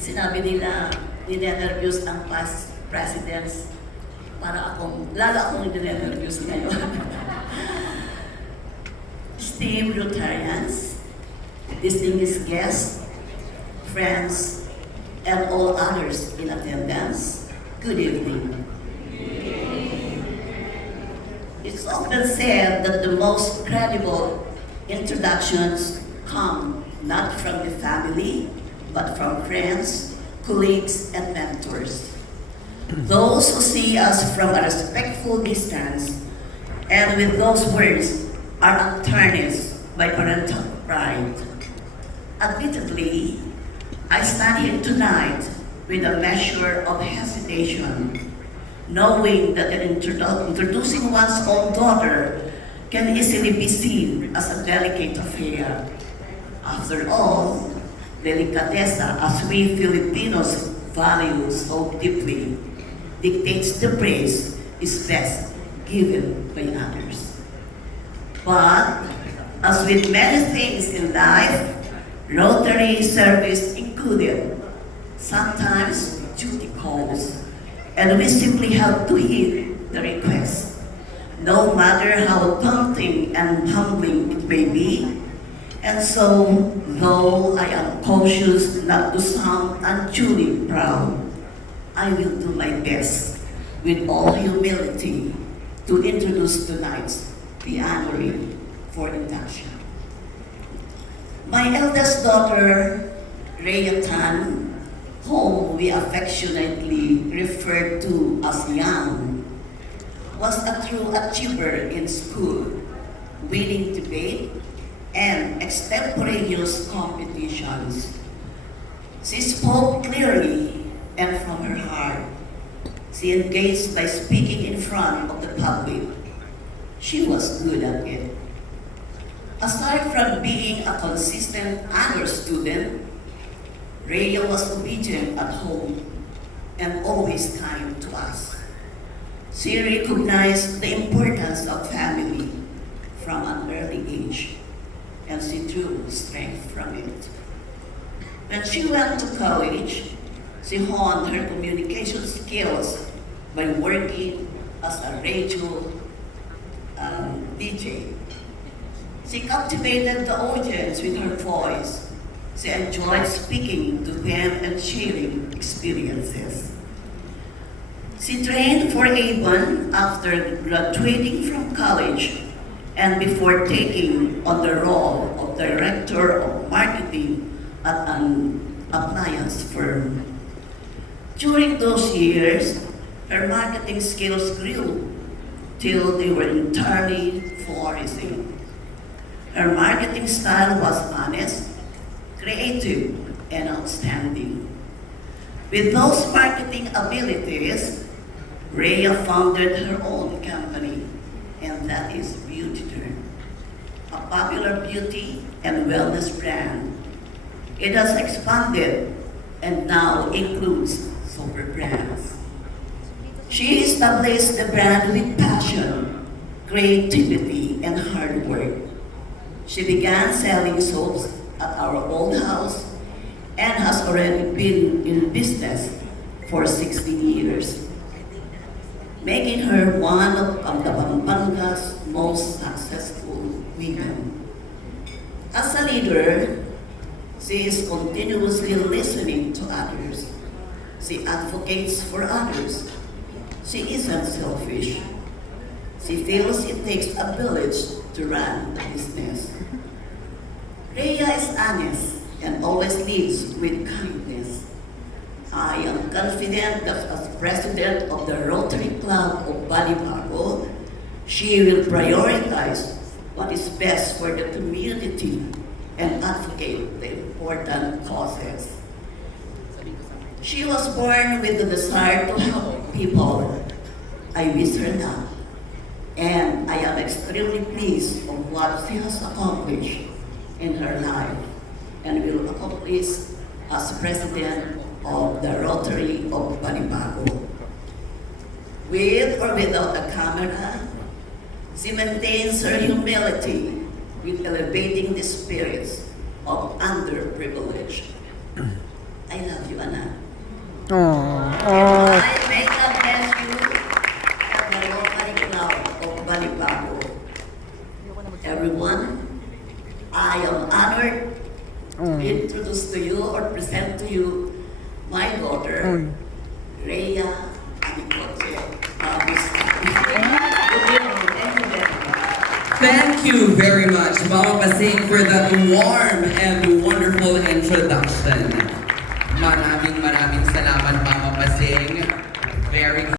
Sinabi nila, ninenervyos ang past presidents para lalo akong ninenervyos ngayon. Esteemed Rotarians, distinguished guests, friends, and all others in attendance, good evening. It's often said that the most credible introductions come not from the family, but from friends, colleagues, and mentors. Those who see us from a respectful distance, and with those words are untarnished by parental pride. Admittedly, I stand here tonight with a measure of hesitation, knowing that introducing one's own daughter can easily be seen as a delicate affair. After all, delicadeza, as we Filipinos value so deeply, dictates the praise is best given by others. But, as with many things in life, Rotary service included, sometimes duty calls, and we simply have to heed the request, no matter how daunting and humbling it may be. And so, though I am cautious not to sound unduly proud, I will do my best with all humility to introduce tonight's pianary for induction. My eldest daughter, Rhea Tan, whom we affectionately refer to as Yang, was a true achiever in school, winning debate and extemporaneous competitions. She spoke clearly and from her heart. She engaged by speaking in front of the public. She was good at it. Aside from being a consistent honor student, Rhea was obedient at home and always kind to us. She recognized the importance of family from an early age, and she drew strength from it. When she went to college, she honed her communication skills by working as a radio DJ. She captivated the audience with her voice. She enjoyed speaking to them and sharing experiences. She trained for Avon after graduating from college and before taking on the role of Director of Marketing at an appliance firm. During those years, her marketing skills grew till they were entirely flourishing. Her marketing style was honest, creative, and outstanding. With those marketing abilities, Rhea founded her own company, and that is Beautyderm, a popular beauty and wellness brand. It has expanded and now includes sober brands. She established the brand with passion, creativity, and hard work. She began selling soaps at our old house and has already been in business for 16 years, making her one of Pampanga's most successful women. As a leader, she is continuously listening to others. She advocates for others. She isn't selfish. She feels it takes a village to run a business. Rhea is honest and always leads with kindness. I am confident that as president of the Rotary Club of Balibago, she will prioritize what is best for the community and advocate the important causes. She was born with the desire to help people. I miss her now, and I am extremely pleased of what she has accomplished in her life and will accomplish as president of the Rotary of Balibago. With or without a camera, she maintains her humility with elevating the spirits of underprivileged. I love you, anak. Oh. I may God bless you at the local club of Balibago. Everyone, I am honored to introduce to you or present to you my daughter, Rhea Anicoche. Thank you very much, Mama Pasing, for that warm and wonderful introduction. Maraming salamat, Mama Pasing. Very